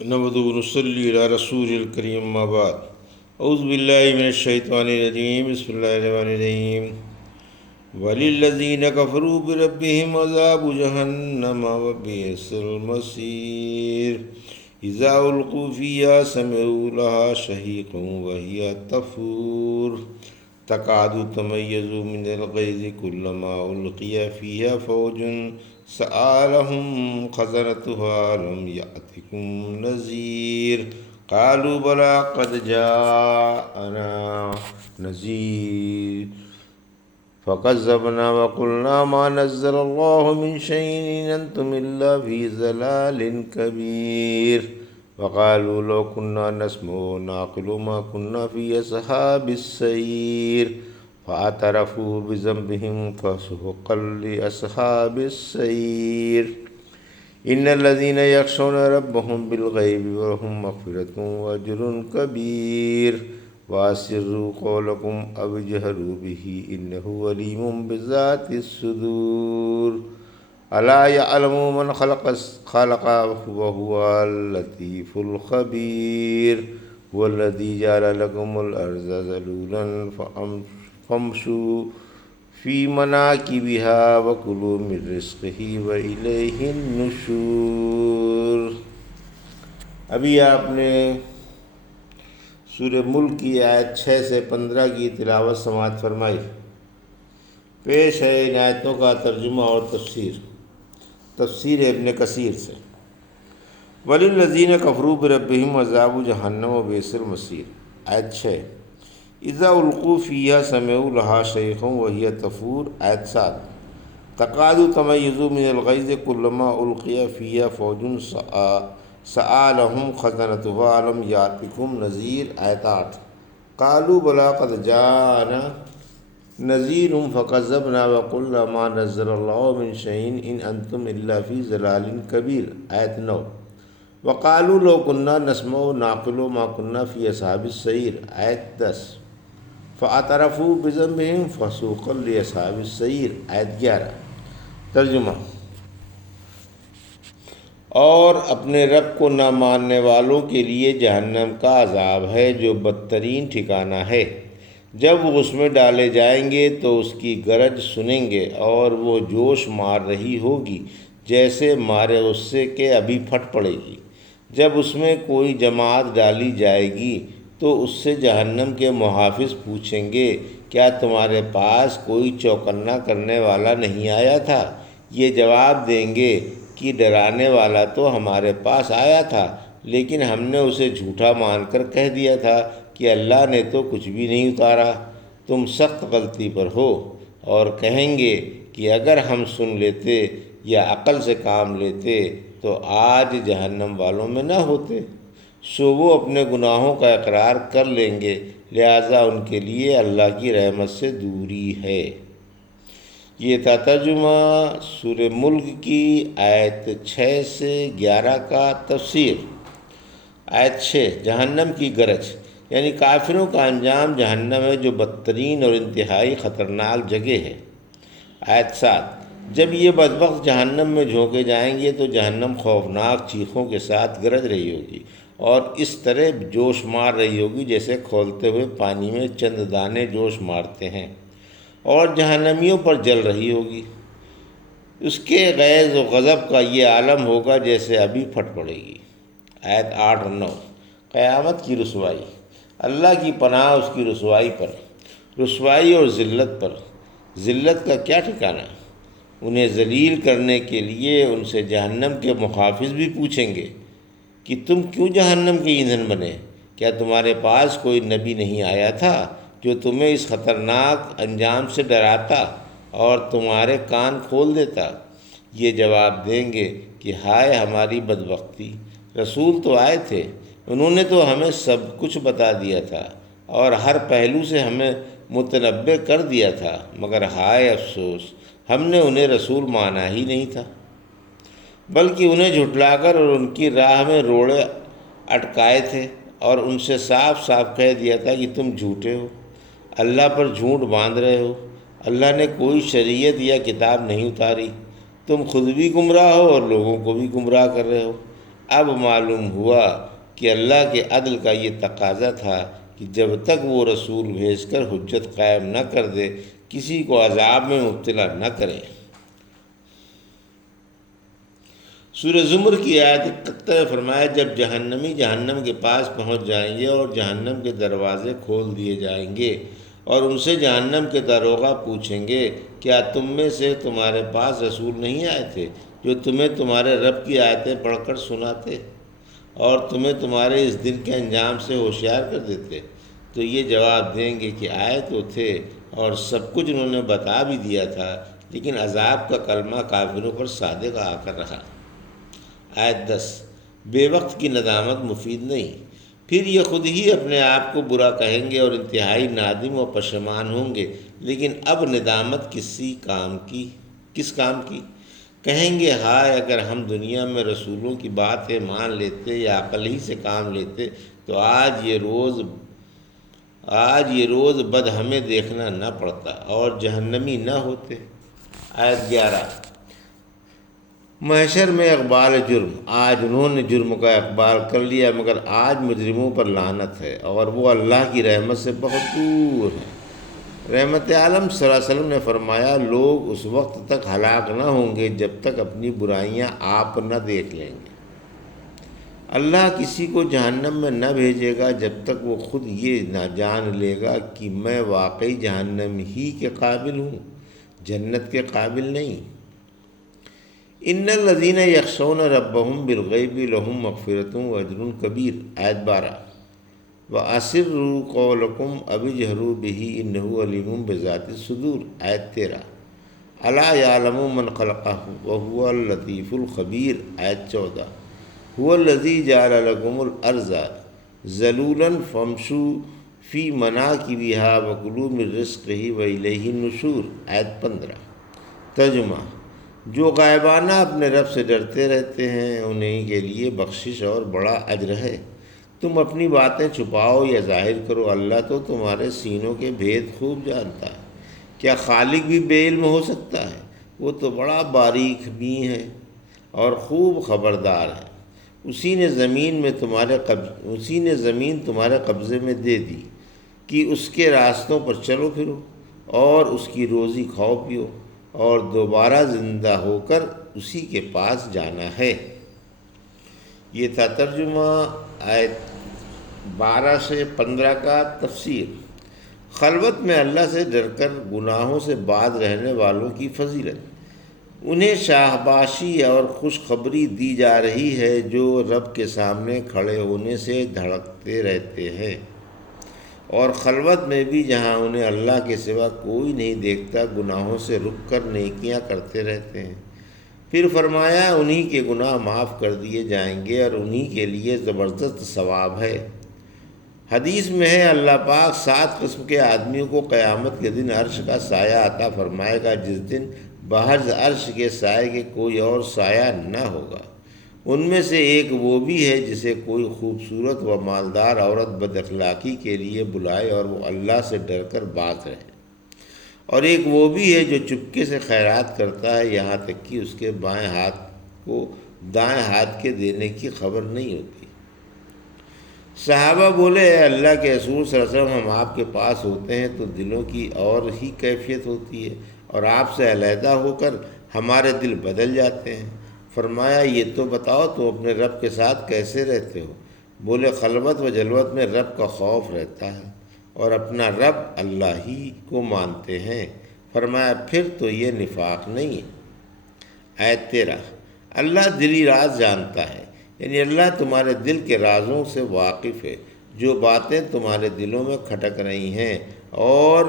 نحمده ونصلي على رسول الكريم اما بعد اعوذ بالله من الشيطان الرجيم بسم الله الرحمن الرحيم وللذين كفروا بربهم عذاب جهنم وبئس المصير إذا ألقوا فيها سمعوا لها شهيقا وهي تفور تكاد تميز من الغيظ كلما ألقي فيها فوج سألهم خزنتها ألم يأتكم نذير قالوا بلى قد جاءنا نذير فكذبنا وقلنا ما نزل الله من شيء إن أنتم إلا في ضلال كبير وقالوا لو كنا نسمع ونعقل ما كنا في أصحاب السعير فاعترفوا بذنبهم فسحقا لأصحاب السعير إن الذين يخشون ربهم بالغيب ولهم مغفرة وأجر كبير وأسروا قولكم أو اجهروا به إنه عليم بذات الصدور ألا يعلم من خلق وهو اللطيف الخبير هو الذي جعل لكم الأرض ذلولا فامشوا في مناكبها وكلوا من رزقه وإليه النشور۔ ابھی آپ نے سورہ ملک کی آیت 6 سے 15 کی تلاوت سماعت فرمائی۔ پیش ہے ان آیتوں کا ترجمہ اور تفسیر ابن کثیر سے۔ وَلِلَّذِينَ كَفَرُوا بِرَبِّهِمْ عَذَابُ جَهَنَّمَ وَبِئْسَ الْمَصِيرُ آیت 6۔ اِذَا أُلْقُوا فِيهَا سَمِعُوا لَهَا شَهِيقًا وَهِيَ تَفُورُ آیت 7۔ تَكَادُ تَمَيَّزُ مِنَ الْغَيْظِ كُلَّمَا أُلْقِيَ فِيهَا فَوْجٌ سألهم خزنتها ألم يأتكم نذير آیت 8۔ قالوا بلى قد جاءنا نذير فكذبنا وقلنا ما نزل الله من شيء إن أنتم إلا في ضلال كبير آیت 9۔ وقالوا لو كنا نسمع ونعقل ما كنا في أصحاب السعير آیت 10۔ فاعترفوا بذنبهم فسحقا لأصحاب السعير آیت 11۔ ترجمہ۔ اور اپنے رب کو نہ ماننے والوں کے لیے جہنم کا عذاب ہے جو بدترین ٹھکانہ ہے۔ جب وہ اس میں ڈالے جائیں گے تو اس کی گرج سنیں گے اور وہ جوش مار رہی ہوگی جیسے مارے غصے کے ابھی پھٹ پڑے گی۔ جب اس میں کوئی جماعت ڈالی جائے گی تو اس سے جہنم کے محافظ پوچھیں گے کیا تمہارے پاس کوئی چوکنا کرنے والا نہیں آیا تھا؟ یہ جواب دیں گے کہ ڈرانے والا تو ہمارے پاس آیا تھا لیکن ہم نے اسے جھوٹا مان کر کہہ دیا تھا کہ اللہ نے تو کچھ بھی نہیں اتارا، تم سخت غلطی پر ہو۔ اور کہیں گے کہ اگر ہم سن لیتے یا عقل سے کام لیتے تو آج جہنم والوں میں نہ ہوتے۔ سو وہ اپنے گناہوں کا اقرار کر لیں گے، لہٰذا ان کے لیے اللہ کی رحمت سے دوری ہے۔ یہ تھا ترجمہ سورہ ملک کی آیت 6 سے 11 کا تفسیر۔ آیت 6۔ جہنم کی گرج یعنی کافروں کا انجام جہنم ہے جو بدترین اور انتہائی خطرناک جگہ ہے۔ آیت 7۔ جب یہ بدبخت جہنم میں جھونکے جائیں گے تو جہنم خوفناک چیخوں کے ساتھ گرج رہی ہوگی اور اس طرح جوش مار رہی ہوگی جیسے کھولتے ہوئے پانی میں چند دانے جوش مارتے ہیں، اور جہنمیوں پر جل رہی ہوگی۔ اس کے غیظ و غضب کا یہ عالم ہوگا جیسے ابھی پھٹ پڑے گی۔ آیت 8 اور 9۔ قیامت کی رسوائی۔ اللہ کی پناہ اس کی رسوائی پر، رسوائی اور ذلت پر۔ ذلت کا کیا ٹھکانہ؟ انہیں ذلیل کرنے کے لیے ان سے جہنم کے محافظ بھی پوچھیں گے کہ تم کیوں جہنم کے ایندھن بنے؟ کیا تمہارے پاس کوئی نبی نہیں آیا تھا جو تمہیں اس خطرناک انجام سے ڈراتا اور تمہارے کان کھول دیتا؟ یہ جواب دیں گے کہ ہائے ہماری بدبختی، رسول تو آئے تھے، انہوں نے تو ہمیں سب کچھ بتا دیا تھا اور ہر پہلو سے ہمیں متنبع کر دیا تھا، مگر ہائے افسوس ہم نے انہیں رسول مانا ہی نہیں تھا، بلکہ انہیں جھٹلا کر اور ان کی راہ میں روڑے اٹکائے تھے اور ان سے صاف صاف کہہ دیا تھا کہ تم جھوٹے ہو، اللہ پر جھوٹ باندھ رہے ہو، اللہ نے کوئی شریعت یا کتاب نہیں اتاری، تم خود بھی گمراہ ہو اور لوگوں کو بھی گمراہ کر رہے ہو۔ اب معلوم ہوا کہ اللہ کے عدل کا یہ تقاضا تھا کہ جب تک وہ رسول بھیج کر حجت قائم نہ کر دے کسی کو عذاب میں مبتلا نہ کرے۔ سورہ زمر کی آیت 71 میں فرمایا، جب جہنمی جہنم کے پاس پہنچ جائیں گے اور جہنم کے دروازے کھول دیے جائیں گے اور ان سے جہنم کے داروغہ پوچھیں گے، کیا تم میں سے تمہارے پاس رسول نہیں آئے تھے جو تمہیں تمہارے رب کی آیتیں پڑھ کر سناتے اور تمہیں تمہارے اس دن کے انجام سے ہوشیار کر دیتے؟ تو یہ جواب دیں گے کہ آئے تو تھے اور سب کچھ انہوں نے بتا بھی دیا تھا، لیکن عذاب کا کلمہ کافروں پر صادق آ کر رہا۔ آیت 10، بے وقت کی ندامت مفید نہیں، پھر یہ خود ہی اپنے آپ کو برا کہیں گے اور انتہائی نادم و پشیمان ہوں گے، لیکن اب ندامت کس کام کی؟ کہیں گے، ہائے اگر ہم دنیا میں رسولوں کی باتیں مان لیتے یا عقل ہی سے کام لیتے تو آج یہ روز بد ہمیں دیکھنا نہ پڑتا اور جہنمی نہ ہوتے۔ آیت 11، محشر میں اقبال جرم، آج انہوں نے جرم کا اقبال کر لیا، مگر آج مجرموں پر لعنت ہے اور وہ اللہ کی رحمت سے بہت دور ہیں۔ رحمت عالم صلی اللہ علیہ وسلم نے فرمایا، لوگ اس وقت تک ہلاک نہ ہوں گے جب تک اپنی برائیاں آپ نہ دیکھ لیں گے۔ اللہ کسی کو جہنم میں نہ بھیجے گا جب تک وہ خود یہ نہ جان لے گا کہ میں واقعی جہنم ہی کے قابل ہوں، جنت کے قابل نہیں۔ ان الذین یخشون ربهم بالغیب لهم مغفرۃ واجر کبیر، آیت 12، واسروا قولکم او اجہروا بہ انہ علیم بذات الصدور، آیت 13، الا یعلم من خلق وهو اللطیف الخبیر، آیت 14، هو الذی جعل لکم الارض ذلولا فامشوا فی مناکبها وکلوا من رزقہ والیہ النشور، آیت 15۔ ترجمہ، جو غائبانہ اپنے رب سے ڈرتے رہتے ہیں انہیں کے لیے بخشش اور بڑا اجر ہے۔ تم اپنی باتیں چھپاؤ یا ظاہر کرو، اللہ تو تمہارے سینوں کے بھید خوب جانتا ہے۔ کیا خالق بھی بے علم ہو سکتا ہے؟ وہ تو بڑا باریک بین ہے اور خوب خبردار ہے۔ اسی نے زمین تمہارے قبضے میں دے دی کہ اس کے راستوں پر چلو پھرو اور اس کی روزی کھاؤ پیو اور دوبارہ زندہ ہو کر اسی کے پاس جانا ہے۔ یہ تھا ترجمہ آیت 12 سے 15 کا تفسیر۔ خلوت میں اللہ سے ڈر کر گناہوں سے باز رہنے والوں کی فضیلت، انہیں شاباشی اور خوشخبری دی جا رہی ہے جو رب کے سامنے کھڑے ہونے سے دھڑکتے رہتے ہیں، اور خلوت میں بھی جہاں انہیں اللہ کے سوا کوئی نہیں دیکھتا گناہوں سے رک کر نیکیاں کرتے رہتے ہیں۔ پھر فرمایا، انہی کے گناہ معاف کر دیے جائیں گے اور انہی کے لیے زبردست ثواب ہے۔ حدیث میں ہے، اللہ پاک 7 قسم کے آدمیوں کو قیامت کے دن عرش کا سایہ عطا فرمائے گا جس دن بحر عرش کے سائے کے کوئی اور سایہ نہ ہوگا۔ ان میں سے ایک وہ بھی ہے جسے کوئی خوبصورت و مالدار عورت بد اخلاقی کے لیے بلائے اور وہ اللہ سے ڈر کر باز رہے، اور ایک وہ بھی ہے جو چپکے سے خیرات کرتا ہے یہاں تک کہ اس کے بائیں ہاتھ کو دائیں ہاتھ کے دینے کی خبر نہیں ہوتی۔ صحابہ بولے، اے اللہ کے رسول صلی اللہ علیہ وسلم، ہم آپ کے پاس ہوتے ہیں تو دلوں کی اور ہی کیفیت ہوتی ہے اور آپ سے علیحدہ ہو کر ہمارے دل بدل جاتے ہیں۔ فرمایا، یہ تو بتاؤ تم اپنے رب کے ساتھ کیسے رہتے ہو؟ بولے، خلوت و جلوت میں رب کا خوف رہتا ہے اور اپنا رب اللہ ہی کو مانتے ہیں۔ فرمایا، پھر تو یہ نفاق نہیں ہے۔ آیت 13، اللہ دلی راز جانتا ہے، یعنی اللہ تمہارے دل کے رازوں سے واقف ہے، جو باتیں تمہارے دلوں میں کھٹک رہی ہیں اور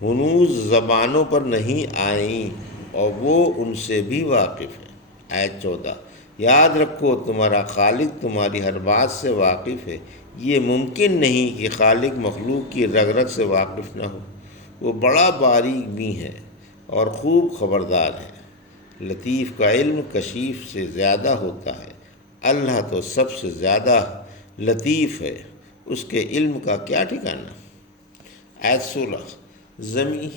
ہنوز زبانوں پر نہیں آئیں، اور وہ ان سے بھی واقف ہے۔ آیت 14، یاد رکھو تمہارا خالق تمہاری ہر بات سے واقف ہے، یہ ممکن نہیں کہ خالق مخلوق کی رگ رگ سے واقف نہ ہو، وہ بڑا باریک بھی ہے اور خوب خبردار ہے۔ لطیف کا علم کشیف سے زیادہ ہوتا ہے، اللہ تو سب سے زیادہ لطیف ہے، اس کے علم کا کیا ٹھکانہ۔ آیت 16،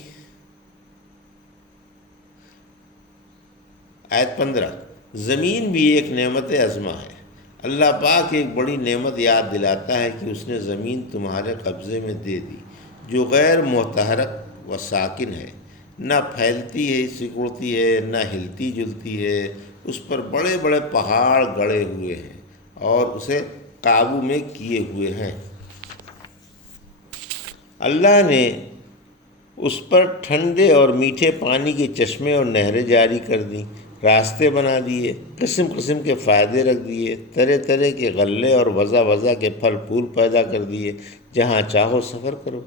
آیت 15، زمین بھی ایک نعمت عظمہ ہے۔ اللہ پاک ایک بڑی نعمت یاد دلاتا ہے کہ اس نے زمین تمہارے قبضے میں دے دی، جو غیر متحرک و ساکن ہے، نہ پھیلتی ہے سکڑتی ہے، نہ ہلتی جلتی ہے۔ اس پر بڑے بڑے پہاڑ گڑے ہوئے ہیں اور اسے قابو میں کیے ہوئے ہیں۔ اللہ نے اس پر ٹھنڈے اور میٹھے پانی کے چشمے اور نہریں جاری کر دیں، راستے بنا دیے، قسم قسم کے فائدے رکھ دیے، طرح طرح کے غلے اور وضع وضع کے پھل پھول پیدا کر دیے۔ جہاں چاہو سفر کرو،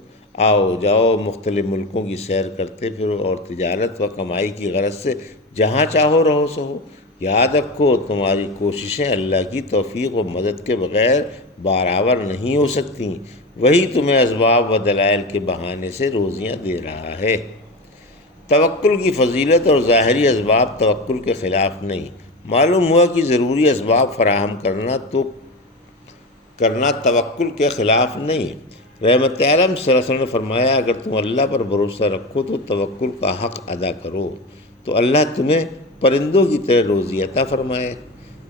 آؤ جاؤ، مختلف ملکوں کی سیر کرتے پھرو اور تجارت و کمائی کی غرض سے جہاں چاہو رہو سہو۔ یاد رکھو تمہاری کوششیں اللہ کی توفیق و مدد کے بغیر برابر نہیں ہو سکتیں۔ وہی تمہیں اسباب و دلائل کے بہانے سے روزیاں دے رہا ہے۔ توکل کی فضیلت اور ظاہری اسباب توکل کے خلاف نہیں۔ معلوم ہوا کہ ضروری اسباب فراہم کرنا توکل کے خلاف نہیں۔ رحمت عالم صلی اللہ علیہ وسلم نے فرمایا، اگر تم اللہ پر بھروسہ رکھو تو توکل کا حق ادا کرو تو اللہ تمہیں پرندوں کی طرح روزی عطا فرمائے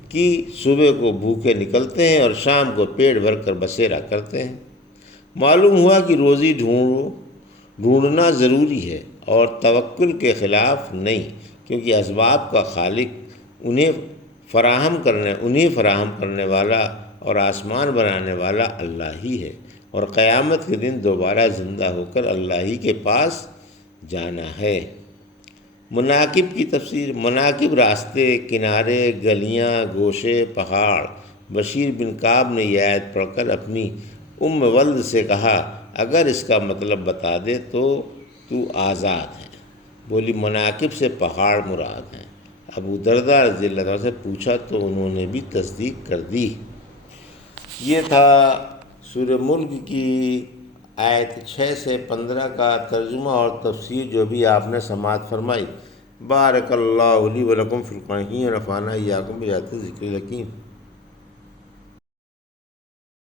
کہ صبح کو بھوکے نکلتے ہیں اور شام کو پیٹ بھر کر بسیرا کرتے ہیں۔ معلوم ہوا کہ روزی ڈھونڈنا ضروری ہے اور توکل کے خلاف نہیں، کیونکہ اسباب کا خالق انہیں فراہم کرنے والا اور آسمان بنانے والا اللہ ہی ہے، اور قیامت کے دن دوبارہ زندہ ہو کر اللہ ہی کے پاس جانا ہے۔ مناکب کی تفسیر۔ مناکب راستے، کنارے، گلیاں، گوشے، پہاڑ۔ بشیر بن کعب نے یہ آیت پڑھ کر اپنی ولد سے کہا، اگر اس کا مطلب بتا دے تو آزاد ہے۔ بولی مناکب سے پہاڑ مراد ہیں۔ ابو درداء رضی اللہ عنہ سے پوچھا تو انہوں نے بھی تصدیق کر دی۔ یہ تھا سورہ ملک کی آیت 6 سے 15 کا ترجمہ اور تفسیر جو بھی آپ نے سماعت فرمائی۔ بارک اللہ لی و لکم فی القرآن و نفعنی و ایاکم بآیات الذکر الحکیم۔